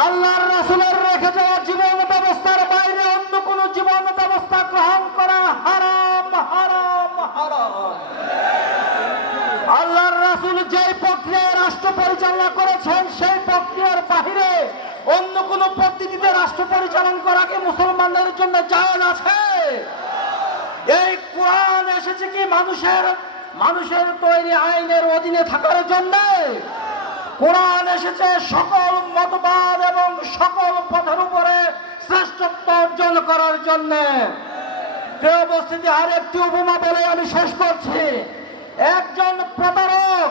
আল্লাহর রাসুলের রেখে যাওয়া জীবন ব্যবস্থার বাইরে অন্য কোন জীবন ব্যবস্থা গ্রহণ করা হারাম হারাম হারাম। আল্লাহর রাসূল যে প্রক্রিয়ায় রাষ্ট্র পরিচালনা করেছেন, সেই প্রক্রিয়ার বাহিরে অন্য কোন পদ্ধতিতে রাষ্ট্র পরিচালনা করা কি মুসলমানদের জন্য জায়েজ আছে। এই কোরআন এসেছে কি মানুষের মানুষের তৈরি আইনের অধীনে থাকার জন্য? কোরআন এসেছে সকল মতবাদ এবং সকল পথের উপরে শ্রেষ্ঠত্ব অর্জন করার জন্য। উপস্থিতি আর একটি উপমা বলে আমি শেষ করছি। একজন প্রতারক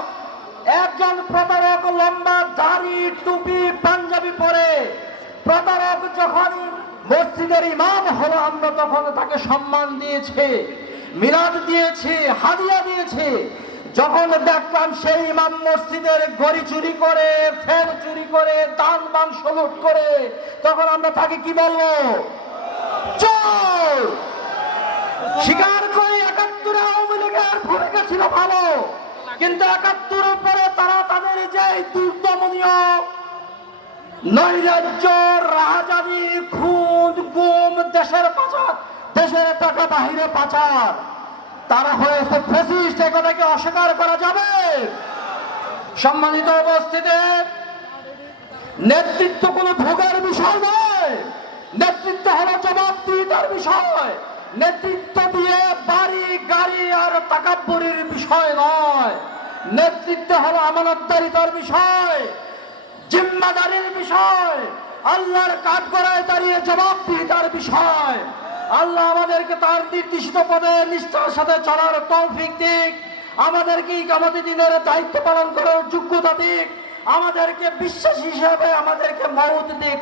একজন প্রতারক লম্বা দাড়ি, টুপি, পাঞ্জাবি পরে প্রতারক যখন মসজিদের ইমাম হলো, আমরা তখন তাকে সম্মান দিয়েছি, মিলাদ দিয়েছি, হাদিয়া দিয়েছি। যখন দেখলাম সেই ইমাম মসজিদের গড়ি চুরি করে, ফ্যান চুরি করে, দান মাংস লুট করে, তখন আমরা তাকে কি বলব? স্বীকার করি একাত্তরে আওয়ামী লীগের ভূমিকা ছিল ভালো, কিন্তু একাত্তরের পরে তারা তাদের যে দুর্দমনীয় নৈরাজ্য, রাহাজানি, খুন, গুম, দেশের পাচার, দেশের টাকা বাহিরে পাচার, তারা হয়েছে ফেসিস্ট। সম্মানিত অবস্থিতে নেতৃত্ব কোনো ভোগের বিষয় নয়। নেতৃত্ব হলো জবাবদিহিতার বিষয়। নেতৃত্ব দিয়ে বাড়ি, গাড়ি আর তাকাব্বরির বিষয় নয়। নেতৃত্ব হলো আমানতদারিতার বিষয়, জিম্মাদারির বিষয়, আল্লাহর কাঠ করায় দাঁড়িয়ে জবাবদিহিতার বিষয়। আল্লাহ আমাদেরকে তার নির্দিষ্ট পদে নিষ্ঠার সাথে চলার তৌফিক দিক। আমাদেরকে ইকামতি দিনের দায়িত্ব পালন করার যোগ্যতা দিক। আমাদেরকে বিশ্বাস হিসাবে আমাদেরকে মৌত দিক।